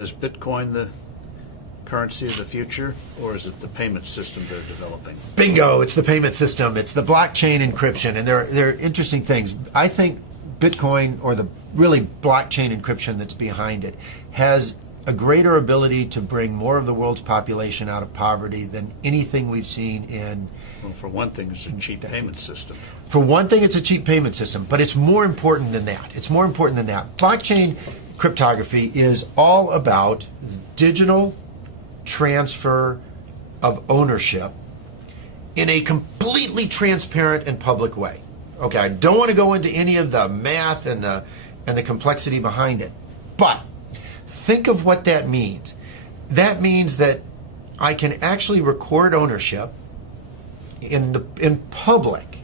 Is Bitcoin the currency of the future, or is it the payment system they're developing? Bingo, it's the payment system. It's the blockchain encryption, and they're interesting things. I think Bitcoin, or the really blockchain encryption that's behind it, has a greater ability to bring more of the world's population out of poverty than anything we've seen in... Well, for one thing, it's a cheap payment system. For one thing, it's a cheap payment system, but it's more important than that. It's more important than that. Blockchain cryptography is all about digital transfer of ownership in a completely transparent and public way. Okay, I don't want to go into any of the math and the complexity behind it, but think of what that means. That means that I can actually record ownership in public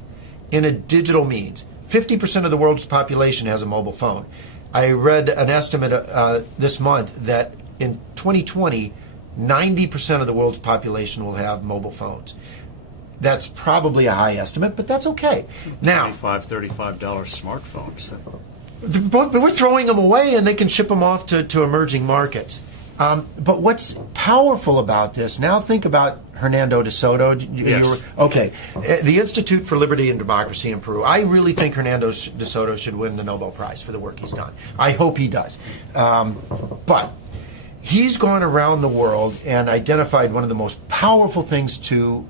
in a digital means. 50% of the world's population has a mobile phone. I read an estimate this month that in 2020, 90% of the world's population will have mobile phones. That's probably a high estimate, but that's okay. Now, $25, $35 smartphones. But we're throwing them away, and they can ship them off to emerging markets. But what's powerful about this, now think about Hernando de Soto. Yes. Okay. The Institute for Liberty and Democracy in Peru. I really think Hernando de Soto should win the Nobel Prize for the work he's done. I hope he does. But he's gone around the world and identified one of the most powerful things to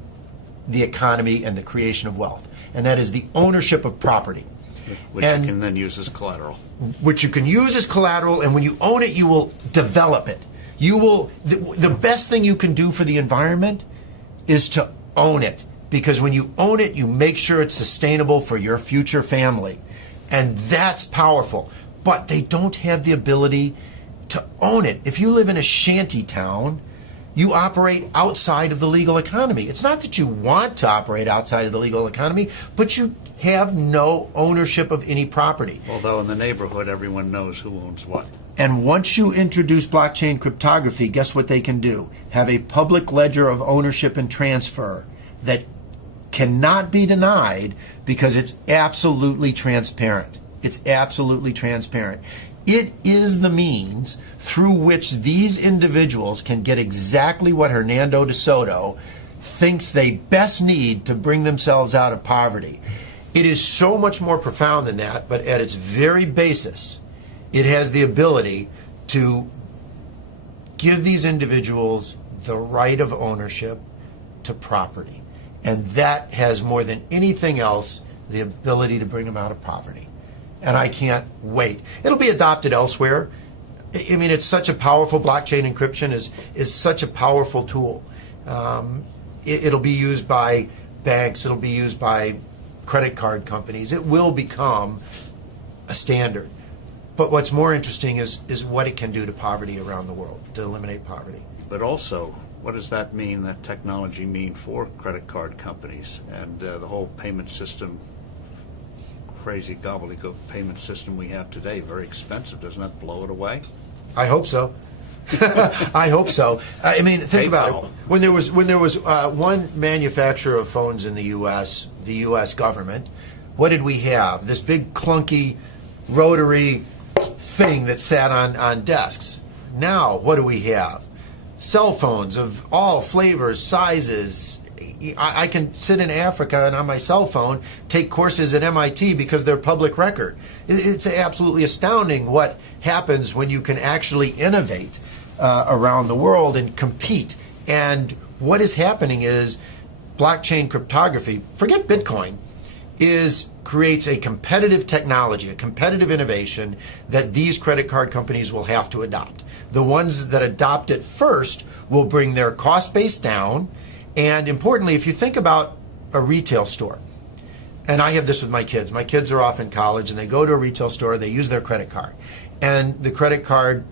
the economy and the creation of wealth, and that is the ownership of property. Which you can then use as collateral. Which you can use as collateral, and when you own it, you will develop it. You will. The best thing you can do for the environment is to own it, because when you own it, you make sure it's sustainable for your future family, and that's powerful. But they don't have the ability to own it. If you live in a shanty town, you operate outside of the legal economy. It's not that you want to operate outside of the legal economy, but you have no ownership of any property. Although in the neighborhood, everyone knows who owns what. And once you introduce blockchain cryptography, guess what they can do? Have a public ledger of ownership and transfer that cannot be denied, because it's absolutely transparent. It's absolutely transparent. It is the means through which these individuals can get exactly what Hernando de Soto thinks they best need to bring themselves out of poverty. It is so much more profound than that, but at its very basis, it has the ability to give these individuals the right of ownership to property. And that has, more than anything else, the ability to bring them out of poverty. And I can't wait. It'll be adopted elsewhere. I mean, it's such a powerful, blockchain encryption is such a powerful tool. It'll be used by banks. It'll be used by credit card companies. It will become a standard. But what's more interesting is what it can do to poverty around the world, to eliminate poverty. But also, what does that mean, that technology mean for credit card companies and the whole payment system, crazy gobbledygook payment system we have today? Very expensive. Doesn't that blow it away? I hope so. I hope so. I mean, think about it. When there was one manufacturer of phones in the U.S., the U.S. government, what did we have? This big clunky rotary thing that sat on desks. Now, what do we have? Cell phones of all flavors, sizes. I can sit in Africa and on my cell phone take courses at MIT because they're public record. It's absolutely astounding what happens when you can actually innovate around the world and compete. And what is happening is blockchain cryptography, forget Bitcoin, creates a competitive technology, a competitive innovation that these credit card companies will have to adopt. The ones that adopt it first will bring their cost base down. And importantly, if you think about a retail store, and I have this with my kids are off in college and they go to a retail store, they use their credit card. And the credit card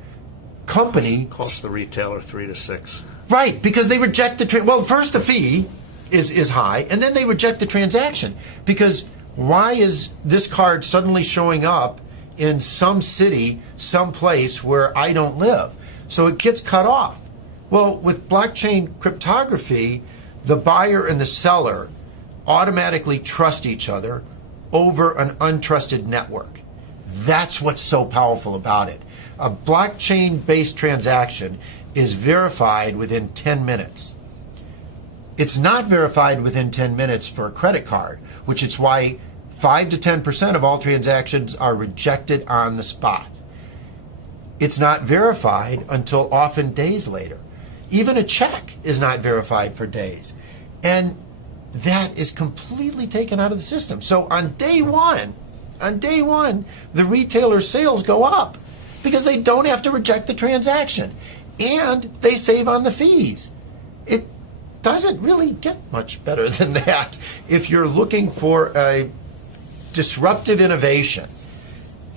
company costs the retailer $3 to $6. Right, because they reject well, first the fee is high, and then they reject the transaction. Because why is this card suddenly showing up in some city, some place where I don't live? So it gets cut off. Well, with blockchain cryptography, the buyer and the seller automatically trust each other over an untrusted network. That's what's so powerful about it. A blockchain-based transaction is verified within 10 minutes. It's not verified within 10 minutes for a credit card, which is why 5 to 10% of all transactions are rejected on the spot. It's not verified until often days later. Even a check is not verified for days. And that is completely taken out of the system. So on day one, the retailer's sales go up because they don't have to reject the transaction and they save on the fees. It doesn't really get much better than that if you're looking for a disruptive innovation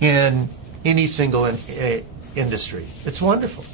in any single industry. It's wonderful.